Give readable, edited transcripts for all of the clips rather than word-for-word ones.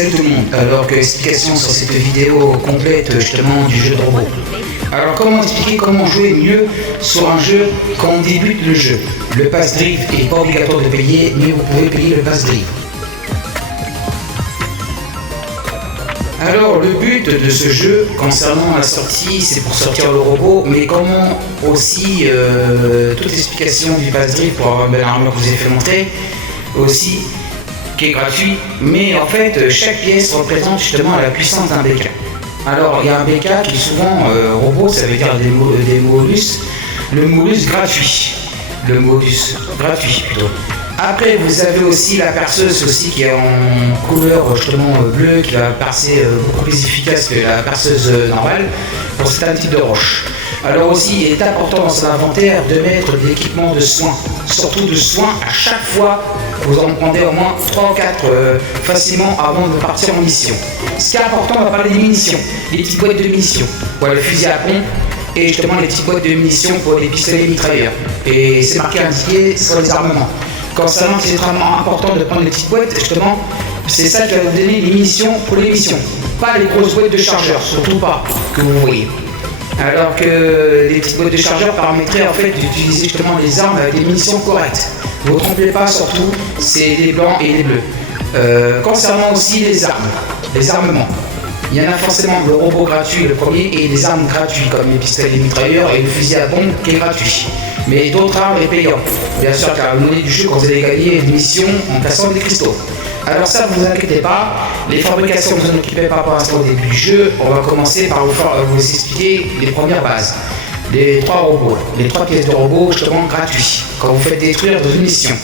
Salut tout le monde, alors que explication sur cette vidéo complète justement du jeu de robot. Alors comment expliquer comment jouer mieux sur un jeu quand on débute le jeu? Le pass drive est pas obligatoire de payer, mais vous pouvez payer le pass drive. Alors le but de ce jeu concernant la sortie, c'est pour sortir le robot, mais comment aussi toute explication du pass drive pour avoir l'armure que je vous ai fait montrer, aussi qui est gratuit, mais en fait chaque pièce représente justement la puissance d'un BK. Alors il y a un BK qui est souvent robot, ça veut dire des modus, le modus gratuit, plutôt. Après vous avez aussi la perceuse aussi qui est en couleur justement bleue, qui va percer beaucoup plus efficace que la perceuse normale pour certains types de roches. Alors aussi, il est important dans son inventaire de mettre de l'équipement de soins, surtout de soins à chaque fois. Vous en prendrez au moins 3 ou 4 facilement avant de partir en mission. Ce qui est important, on va parler des munitions, les petites boîtes de munitions, voilà, le fusil à pompe et justement les petites boîtes de munitions pour les pistolets mitrailleurs. Et c'est marqué indiqué sur les armements. Concernant, c'est extrêmement important de prendre les petites boîtes, justement, c'est ça qui va vous donner les munitions pour les missions. Pas les grosses boîtes de chargeurs, surtout pas, que vous voyez. Alors que les petites boîtes de chargeurs permettraient en fait d'utiliser justement les armes avec des munitions correctes. Ne vous trompez pas, surtout, c'est les blancs et les bleus. Concernant aussi les armes, les armements. Il y en a forcément le robot gratuit, le premier, et les armes gratuites comme les pistolets mitrailleurs et le fusil à pompe qui est gratuit. Mais d'autres armes est payant. Bien sûr, car la monnaie du jeu quand vous allez gagner des missions en plaçant des cristaux. Alors ça, vous inquiétez pas, les fabrications, vous en occupez pas pour l'instant au début du jeu. On va commencer par vous expliquer les premières bases. Les 3 robots, les 3 pièces de robots justement gratuits quand vous faites détruire dans une mission.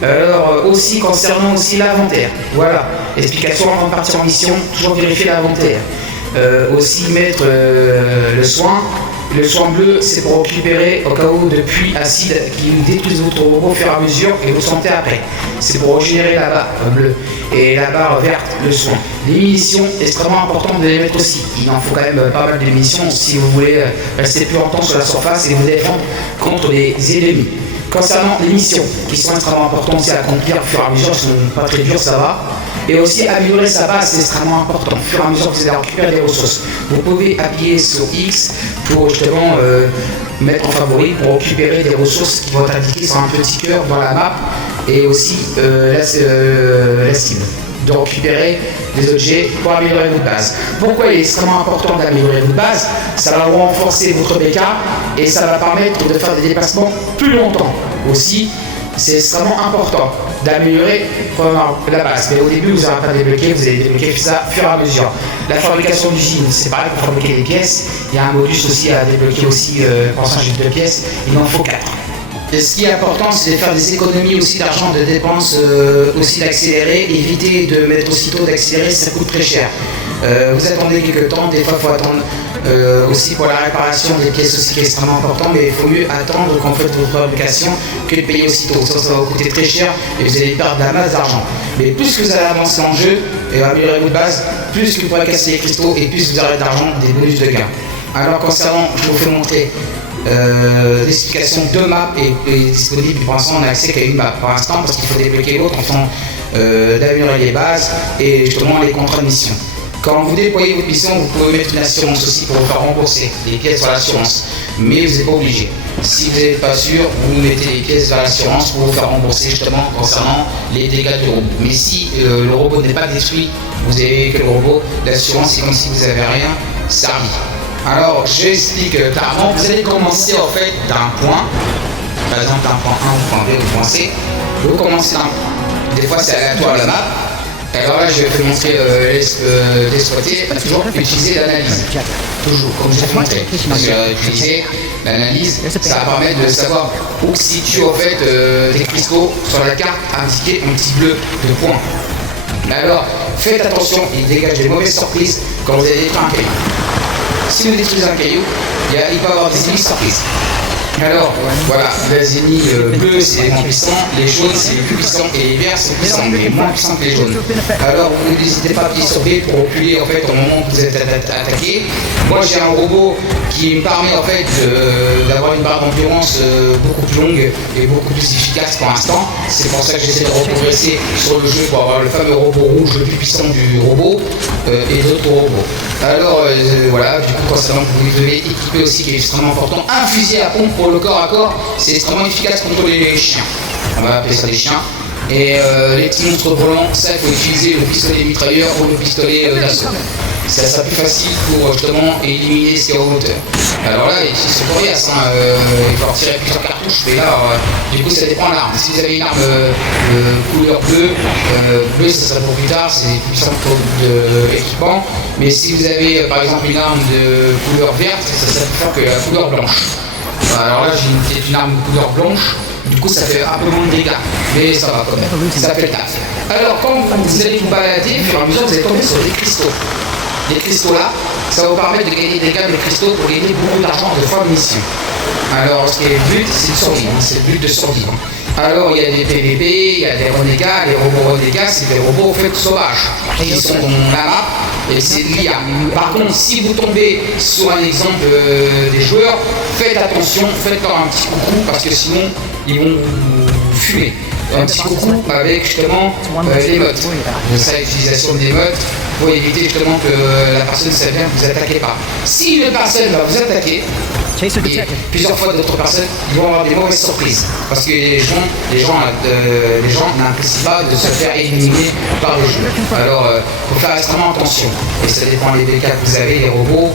Alors aussi concernant aussi l'inventaire, voilà, explication avant de partir en mission, toujours vérifier l'inventaire. Aussi mettre le soin bleu, c'est pour récupérer au cas où de puits acides qui détruisent votre robot au fur et à mesure et vous sentez après. C'est pour régénérer la barre bleue et la barre verte, le soin. Les munitions, extrêmement important de les mettre aussi. Il en faut quand même pas mal de munitions si vous voulez rester plus longtemps sur la surface et vous défendre contre les ennemis. Concernant les missions, qui sont extrêmement importantes aussi à accomplir au fur et à mesure, ce n'est pas très dur, ça va. Et aussi améliorer sa base, c'est extrêmement important. Au fur et à mesure que vous allez récupérer des ressources, vous pouvez appuyer sur X pour justement mettre en favori pour récupérer des ressources qui vont être indiquées sur un petit cœur dans la map et aussi la cible. De récupérer des objets pour améliorer votre base. Pourquoi il est extrêmement important d'améliorer votre base? Ça va renforcer votre BK et ça va permettre de faire des déplacements plus longtemps. Aussi, c'est extrêmement important d'améliorer la base. Mais au début, vous n'aurez pas débloqué, vous allez débloquer ça au fur et à mesure. La fabrication d'usine, c'est pareil pour fabriquer des pièces. Il y a un modus aussi à débloquer aussi pour changer de pièces. Il en faut 4. Et ce qui est important, c'est de faire des économies aussi d'argent, de dépenses, aussi d'accélérer, éviter de mettre aussitôt d'accélérer, ça coûte très cher. Vous attendez quelques temps, des fois il faut attendre aussi pour la réparation des pièces aussi qui est extrêmement important, mais il faut mieux attendre quand vous faites votre fabrication que de payer aussitôt. Ça va vous coûter très cher et vous allez perdre la masse d'argent. Mais plus que vous allez avancer en jeu et améliorer votre base, plus que vous pourrez casser les cristaux et plus vous aurez d'argent, des bonus de gain. Alors concernant, je vous fais montrer l'explication de map est disponible. Pour l'instant on n'a accès qu'à une map pour l'instant parce qu'il faut débloquer l'autre en faisant d'améliorer les bases et justement les contrats de mission. Quand vous déployez votre mission, vous pouvez mettre une assurance aussi pour vous faire rembourser les pièces sur l'assurance, mais vous n'êtes pas obligé. Si vous n'êtes pas sûr, vous mettez les pièces dans l'assurance pour vous faire rembourser justement concernant les dégâts du robot. Mais si le robot n'est pas détruit, vous avez que le robot, l'assurance c'est comme si vous n'avez rien servi. Alors, j'explique clairement, vous allez commencer en fait d'un point, par exemple d'un point A au point B au point C, vous commencez d'un point. Des fois c'est aléatoire la map, alors là je vais vous montrer l'exploiter, toujours utiliser l'analyse, toujours comme je vous montré, parce que utiliser l'analyse, ça va permettre de savoir où se situent en fait des cristaux sur la carte indiqués en petit bleu de points. Alors, faites attention, il dégage des mauvaises surprises quand vous allez détruire un caillou. Si vous détruisez un caillou, il peut y avoir des ennemis surprises. Alors, voilà, les ennemis bleus, c'est les moins puissants, les jaunes, c'est les plus puissants, et les verts, c'est puissants, mais moins puissants que les jaunes. Alors, vous n'hésitez pas à appuyer sur B pour reculer, en fait, au moment où vous êtes attaqué. Moi, j'ai un robot qui me permet, en fait, d'avoir une barre d'endurance beaucoup plus longue et beaucoup plus efficace pour l'instant. C'est pour ça que j'essaie de reprogresser sur le jeu pour avoir le fameux robot rouge le plus puissant du robot et d'autres robots. Alors, voilà, du coup, concernant que vous devez équiper aussi, qui est extrêmement important, un fusil à pompe pour le corps à corps, c'est extrêmement efficace contre les chiens. On va appeler ça des chiens. Et les petits monstres volants, ça il faut utiliser le pistolet mitrailleur ou le pistolet d'assaut. C'est ça plus facile pour justement éliminer ce qui est en hauteur. Alors là, c'est coriace, hein, il faut retirer plusieurs cartouches, mais là, du coup ça dépend de l'arme. Si vous avez une arme couleur bleue, bleu ça sera pour plus tard, c'est plus simple pour l'équipement. Mais si vous avez par exemple une arme de couleur verte, ça sera plus fort que la couleur blanche. Alors là, j'ai une arme de couleur blanche. Du coup, ça fait un peu moins de dégâts, mais ça va quand même, ça fait le taf. Alors, quand vous allez vous balader, au fur et à mesure, vous allez tomber sur des cristaux. Les cristaux là, ça va vous permettre de gagner des gammes de cristaux pour gagner beaucoup d'argent de fin de mission. Alors, ce qui est le but, c'est de survivre, c'est le but de survivre. Alors, il y a des PVP, il y a des renégats, les robots renégats, c'est des robots en fait sauvages, qui sont dans la map, et c'est de l'IA. Par contre, si vous tombez sur un exemple des joueurs, faites attention, faites-leur un petit coucou, parce que sinon, ils vont vous fumer. Un petit coucou avec justement les modes. Ça, l'utilisation des modes pour éviter justement que la personne ne vous attaquez pas. Si une personne va vous attaquer, et plusieurs fois d'autres personnes, ils vont avoir des mauvaises surprises. Parce que les gens n'apprécient pas de se faire éliminer par le jeu. Alors, il faut faire extrêmement attention. Et ça dépend des dégâts que vous avez, les robots,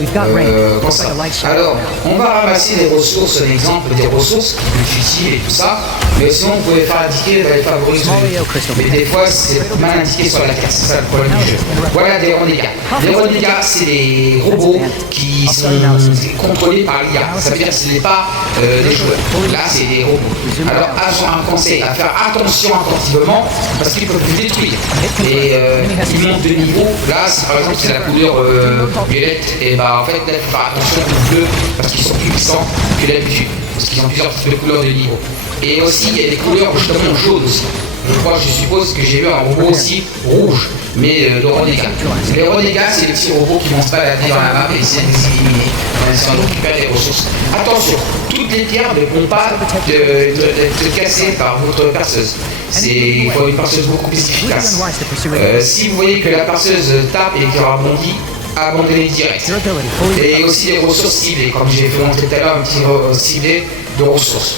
comme ça. Alors, on va ramasser des ressources, un exemple des ressources qui sont utiles et tout ça. Mais sinon, vous pouvez faire indiquer les favoris. Mais des fois, c'est mal indiqué sur la carte. C'est ça le problème du jeu. Voilà des renégats. Les renégats, c'est des robots qui sont contrôlés par l'IA. Ça veut dire que ce n'est pas des joueurs. Là, c'est des robots. Alors, un conseil, à faire attention attentivement, parce qu'ils peuvent vous détruire. Et ils montent de niveau. Là, si par exemple c'est la couleur violette, et bah en fait, là, il faut faire attention aux bleus, parce qu'ils sont plus puissants que d'habitude. Parce qu'ils ont plusieurs types de couleurs de niveau. Et aussi, il y a des couleurs justement jaunes aussi. Je suppose que j'ai vu un robot aussi rouge, mais de renégats. Les renégats, c'est les petits robots qui vont se balader dans la map et essayer de les éliminer en essayant de récupérer des ressources. Attention, toutes les pierres ne vont pas te casser par votre perceuse. Il faut une perceuse beaucoup plus efficace. Si vous voyez que la perceuse tape et qu'elle rebondit, abandonnez direct. Et aussi les ressources ciblées, comme j'ai fait montrer tout à l'heure, un petit ciblé de ressources.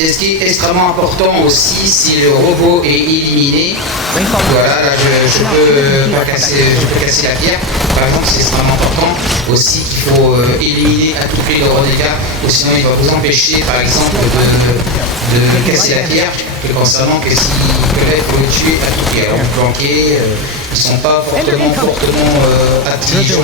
Et ce qui est extrêmement important aussi, si le robot est éliminé, voilà, là je peux casser la pierre, par exemple, c'est extrêmement important aussi qu'il faut éliminer à tout prix le renégats, ou sinon il va vous empêcher par exemple de casser la pierre, concernant que si il faut le tuer à tout prix. Alors planquer, ils ne sont pas fortement intelligents,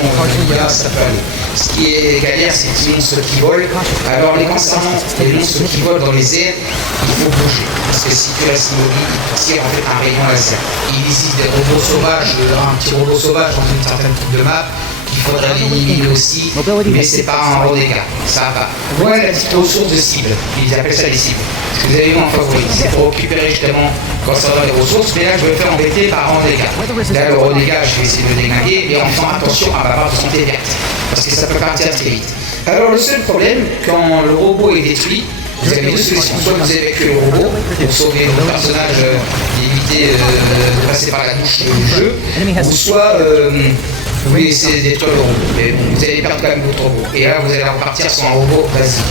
là ça peut aller. Ce qui est galère, c'est les monstres qui volent. Alors concernant les monstres qui volent dans les airs, il faut bouger. Parce que si tu restes immobile, il tire en fait un rayon laser. Il existe des robots sauvages, un petit robot sauvage dans une certaine coupe de map qu'il faudrait éliminer aussi, mais c'est pas un renégat, ça va. Voilà la petite ressource de cible, ils appellent ça les cibles. Ce que vous avez vu en favori, c'est pour récupérer justement concernant les ressources, mais là je vais le faire embêter par un renégat. Là le renégat, je vais essayer de le déglinguer, mais en faisant attention à ma barre de santé verte, parce que ça peut partir très vite. Alors le seul problème, quand le robot est détruit, vous avez deux solutions. Soit vous avez que le robot pour sauver votre personnage et éviter de passer par la douche du jeu, ou soit vous pouvez essayer de détruire le robot. Mais bon, vous allez perdre quand même votre robot. Et là, vous allez repartir sur un robot basique.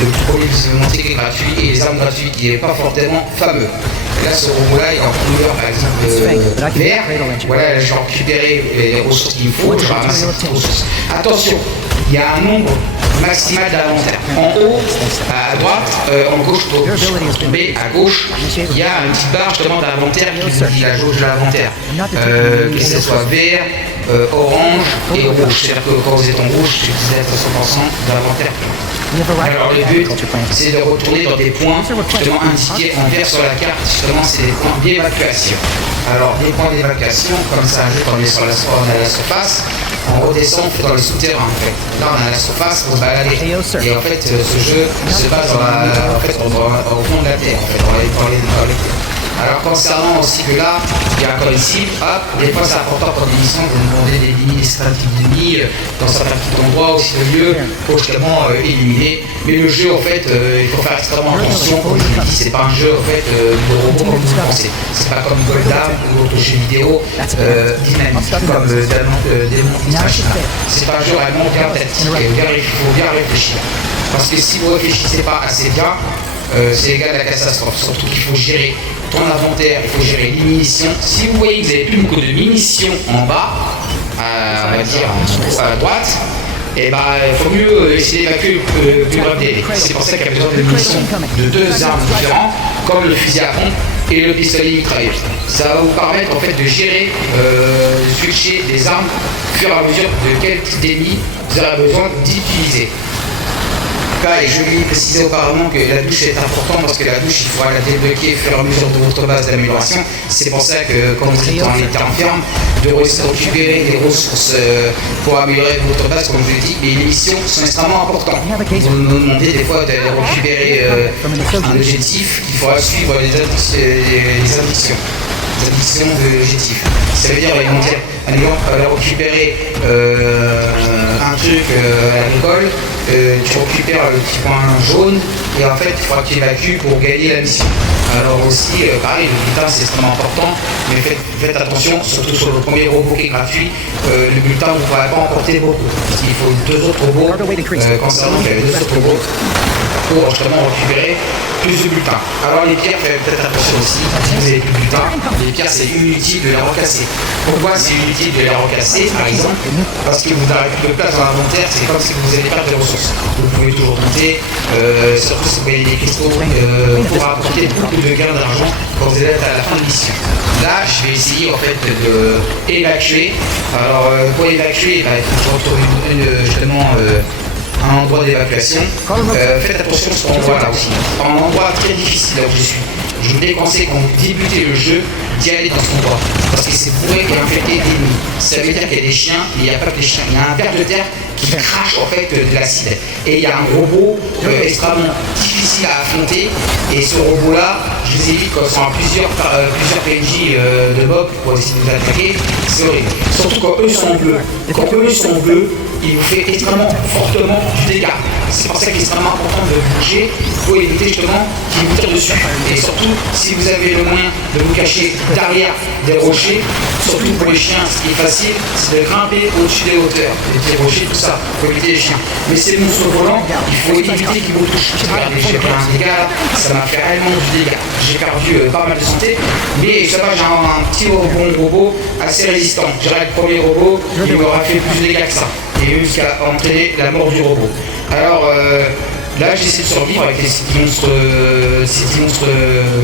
Le premier, je vais vous montrer qu'il est gratuit et les armes gratuites qui n'est pas fortement fameux. Et là, ce robot-là, il est en couleur, par exemple, vert. Voilà, je vais récupérer les ressources qu'il me faut. Je vais ramasser les petites ressources. Attention, il y a un nombre maximal d'inventaire. En haut, à droite, en gauche, tomber à gauche, il y a une petite barre justement d'inventaire qui vous dit la jauge de l'inventaire. Que ce soit vert, orange et rouge. C'est-à-dire que quand vous êtes en rouge, vous êtes à 100% d'inventaire. Alors le but, c'est de retourner dans des points justement indiqués en vert sur la carte. Justement, c'est des points d'évacuation. Alors des points d'évacuation, comme ça, quand on est sur la surface, on redescend dans le souterrain en fait. Là on a la surface pour se balader. Et en fait ce jeu se base au fond de la terre, en fait, dans les terres. Alors concernant aussi que là, il y a encore une cible, hop, des fois c'est important pour des missions de demander des lignes, certains types d'ennemis, dans certains petits endroits aussi au lieu, pour justement éliminer. Mais le jeu en fait, il faut faire extrêmement attention, comme je vous l'ai dit, c'est pas un jeu en fait de robot comme vous pensez. C'est pas comme Goldam ou d'autres jeux vidéo dynamiques comme Demon X Machina. C'est un jeu vraiment bien tactique et il faut bien réfléchir. Parce que si vous ne réfléchissez pas assez bien, c'est égal à la catastrophe. Surtout qu'il faut gérer ton inventaire, il faut gérer les munitions. Si vous voyez que vous n'avez plus beaucoup de munitions en bas, on va dire à droite, et ben il faut mieux essayer d'évacuer le plus bref délai. C'est pour ça qu'il y a besoin de munitions de deux armes différentes, comme le fusil à pompe et le pistolet mitrailleuse. Ça va vous permettre en fait de gérer, de switcher les armes au fur et à mesure de quel type d'ennemi vous aurez besoin d'utiliser. Et je lui ai précisé auparavant que la douche est importante parce que la douche, il faudra la débloquer au fur et à mesure de votre base d'amélioration. C'est pour ça que quand vous êtes en état ferme, de récupérer des ressources pour améliorer votre base, comme je l'ai dit, et les missions sont extrêmement importantes. Vous me demandez des fois de récupérer un objectif, il faudra suivre les addictions de l'objectif. Ça veut dire, ils vont dire, par exemple, récupérer un truc à l'école, tu récupères le petit point jaune et en fait il faudra que tu évacues pour gagner la mission. Alors aussi, pareil, le bulletin c'est extrêmement important, mais faites attention, surtout sur le premier robot qui est gratuit, le bulletin vous ne pourrez pas emporter beaucoup, parce qu'il faut deux autres robots, concernant qu'il y avait deux autres robots, pour justement récupérer plus de bulletins. Alors les pierres, faites peut-être attention aussi, si vous avez plus de bulletins, les pierres c'est inutile de les recasser. Pourquoi c'est inutile de les recasser par exemple? Parce que vous n'avez plus de place dans l'inventaire, c'est comme si vous allez perdre des ressources. Vous pouvez toujours monter, surtout si vous avez des cristaux pour apporter beaucoup de gains d'argent quand vous êtes à la fin de mission. Là, je vais essayer en fait d'évacuer. Alors pour évacuer, il faut trouver justement un endroit d'évacuation. Faites attention à cet endroit-là aussi. Un endroit très difficile là où je suis. Je vous déconseille quand vous débutez le jeu d'y aller dans cet endroit. Parce que c'est bourré et infecté d'ennemis. Ça veut dire qu'il y a des chiens, mais il n'y a pas que des chiens. Il y a un ver de terre qui crache en fait de l'acide. Et il y a un robot extrêmement difficile à affronter. Et ce robot-là, je vous ai dit quand ils sont à plusieurs PNJ de mob pour essayer de vous attaquer, c'est horrible. Surtout quand eux sont bleus. Quand eux sont bleus, il vous fait extrêmement fortement du dégât. C'est pour ça qu'il est extrêmement important de bouger pour éviter justement qu'il vous tire dessus. Et surtout, si vous avez le moyen de vous cacher derrière des rochers, surtout pour les chiens, ce qui est facile, c'est de grimper au-dessus des hauteurs, des rochers, tout ça, pour éviter les chiens. Mais ces monstres volants, il faut éviter qu'ils vous touchent. Regardez, j'ai pris un dégât, ça m'a fait réellement du dégât. J'ai perdu pas mal de santé, mais ça va, j'ai un petit robot assez résistant. Je dirais que le premier robot, il m'aura fait plus de dégâts que ça. Et jusqu'à entraîner la mort du robot. Alors là, j'essaie de survivre avec ces petits monstres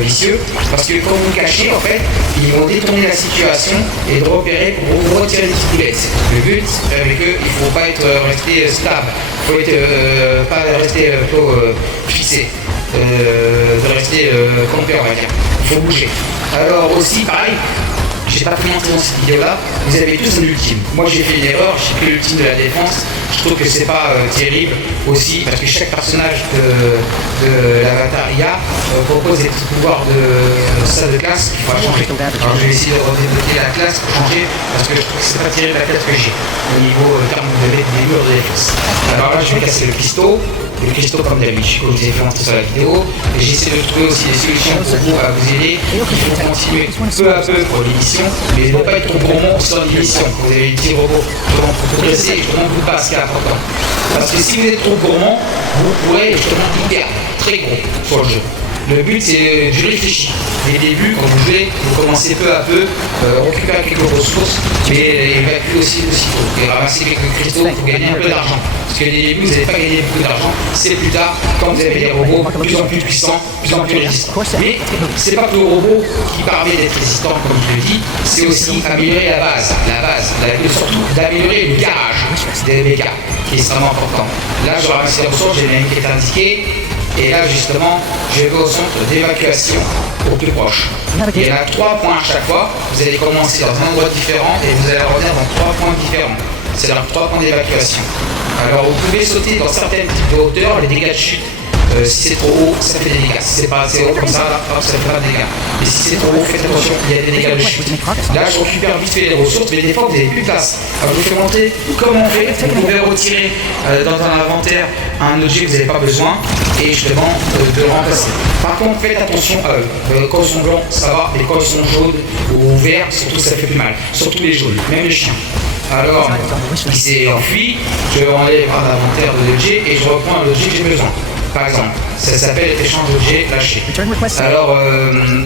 vicieux, parce que quand vous cachez, en fait, ils vont détourner la situation et de repérer pour vous retirer des petites boulettes. Le but avec eux, il ne faut pas rester stable, il faut pas rester fixé, de rester campé, on va dire. Il faut bouger. Alors aussi, pareil. J'ai pas pu montrer dans cette vidéo là, vous avez tous un ultime. Moi j'ai fait une erreur, j'ai pris l'ultime de la défense, je trouve que c'est pas terrible aussi parce que chaque personnage de l'avatar IA propose des petits pouvoirs de salle de classe qu'il faut changer. Alors je vais essayer de redébloquer la classe pour changer parce que je trouve que c'est pas terrible la classe que j'ai au niveau terme des murs de défense. Alors là je vais casser le cristaux comme d'habitude, comme je vous ai fait montrer sur la vidéo, et j'essaie de trouver aussi des solutions pour vous aider. Il faut continuer peu à peu pour l'émission, mais ne pas être trop gourmand sur l'émission. Vous avez des petits robots pour progresser et justement vous pas ce qui est important. Parce que si vous êtes trop gourmand, vous pourrez justement tout perdre, très gros sur le jeu. Le but c'est du réfléchi. Dès le début, quand vous jouez, vous commencez peu à peu, récupérer quelques ressources, mais évacuer aussi aussitôt. Et ramasser quelques cristaux pour gagner un peu d'argent. Parce que dès le début, vous n'allez pas gagner beaucoup d'argent, c'est plus tard, quand vous avez des robots de plus en plus puissants, de plus en plus résistants. Mais c'est pas que le robot qui permet d'être résistant, comme je le dis, c'est aussi améliorer la base, surtout d'améliorer le garage des dégâts, qui est extrêmement important. Là, je ramasse les ressources, j'ai une qui est indiquée. Et là, justement, je vais au centre d'évacuation au plus proche. Il y en a 3 points à chaque fois. Vous allez commencer dans un endroit différent et vous allez revenir dans 3 points différents. c'est leurs 3 points d'évacuation. Alors vous pouvez sauter dans certaines types de hauteur, les dégâts de chute. Si c'est trop haut, ça fait des dégâts. Si c'est pas assez haut comme ça, là, hop, ça fait pas de dégâts. Et si c'est trop haut, faites attention, il y a des dégâts de chute. Là, je récupère vite fait les ressources, mais des fois, vous n'avez plus de place. Alors, je vous fais montrer comment on fait. Vous pouvez retirer dans un inventaire un objet que vous n'avez pas besoin et justement de le remplacer. Par contre, faites attention à eux. Quand ils sont blancs, ça va, et quand ils sont jaunes ou verts, surtout, ça fait plus mal. Surtout les jaunes, même les chiens. Alors, il s'est enfui, je enlève un inventaire de l'objet et je reprends l'objet que j'ai besoin. Par exemple, ça s'appelle échange d'objets lâché. Alors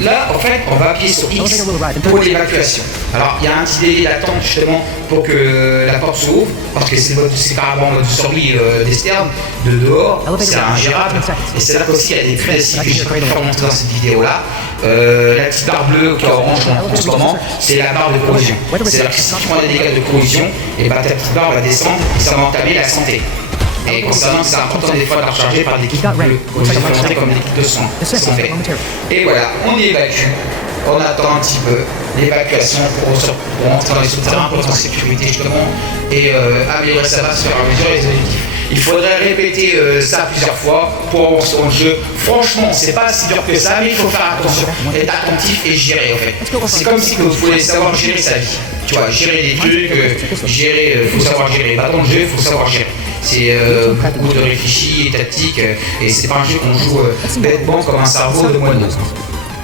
là, en fait, on va appuyer sur X pour l'évacuation. Alors, il y a un petit délai d'attente justement pour que la porte s'ouvre, parce que c'est carrément mode survie d'externe, de dehors, c'est ingérable. Et c'est là qu'aussi il y a des classiques que j'ai pas pu faire montrer dans cette vidéo-là. La petite barre bleue qui est orange en ce moment, c'est la barre de corrosion. C'est-à-dire que si tu prends des dégâts de corrosion, et bah, ta petite barre va descendre et ça va entamer la santé. Et concernant que c'est important des fois de la recharger par des kits bleus, aussi fonctionnés comme des kits de soins, sont faits. Et voilà, on évacue, on attend un petit peu l'évacuation pour rentrer dans les souterrains, pour être en sécurité justement, et améliorer sa base sur la mesure des objectifs. Il faudrait répéter ça plusieurs fois pour avancer dans le jeu. Franchement, c'est pas si dur que ça, mais il faut faire attention, être attentif et gérer en fait. C'est comme si vous voulez savoir gérer sa vie. Tu vois, gérer des trucs, faut savoir gérer. Pas dans le jeu, il faut savoir gérer. C'est beaucoup de réfléchi et tactique, et c'est pas un jeu qu'on joue bêtement comme un cerveau de moineau.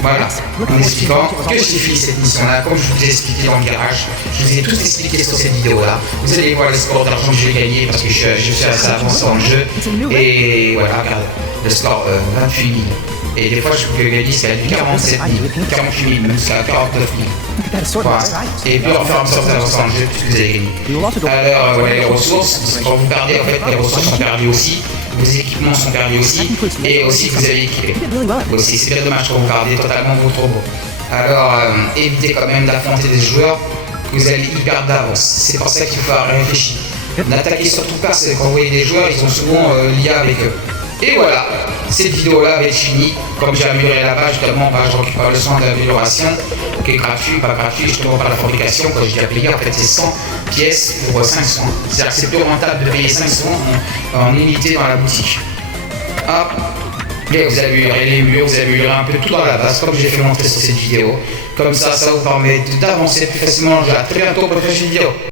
Voilà, en expliquant que j'ai fini cette mission-là, comme je vous ai expliqué dans le garage, je vous ai tout expliqué sur cette vidéo-là. Vous allez voir les scores d'argent que j'ai gagné parce que je suis assez avancé dans le jeu. Et voilà, regardez, le score 28 000. Et des fois, je peux gagner jusqu'à 47 000, 48 000, même jusqu'à 49 000. Voilà. Et puis, on va faire en sorte d'avancer dans le jeu, tout ce que vous avez gagné. Alors, ouais, les ressources, quand vous perdez, en fait, les ressources sont perdues aussi. Vos équipements sont perdus aussi, et aussi que vous avez équipé. Aussi, c'est bien dommage quand vous perdez totalement votre robot. Alors, évitez quand même d'affronter des joueurs que vous allez y perdre d'avance. C'est pour ça qu'il faut réfléchir. N'attaquez surtout pas quand vous voyez des joueurs, ils ont souvent l'IA avec eux. Et voilà, cette vidéo-là va être finie. Comme j'ai amélioré la base, justement, je récupère le soin de l'amélioration, qui est gratuit, pas gratuit, justement par la fabrication. Quand je dis à payer, en fait, c'est 100 pièces pour 5 soins. C'est-à-dire que c'est plus rentable de payer 5 soins en limité dans la boutique. Hop, et vous avez amélioré les murs, vous avez amélioré un peu tout dans la base, comme j'ai fait montrer sur cette vidéo. Comme ça, ça vous permet d'avancer plus facilement. À très bientôt pour une prochaine vidéo.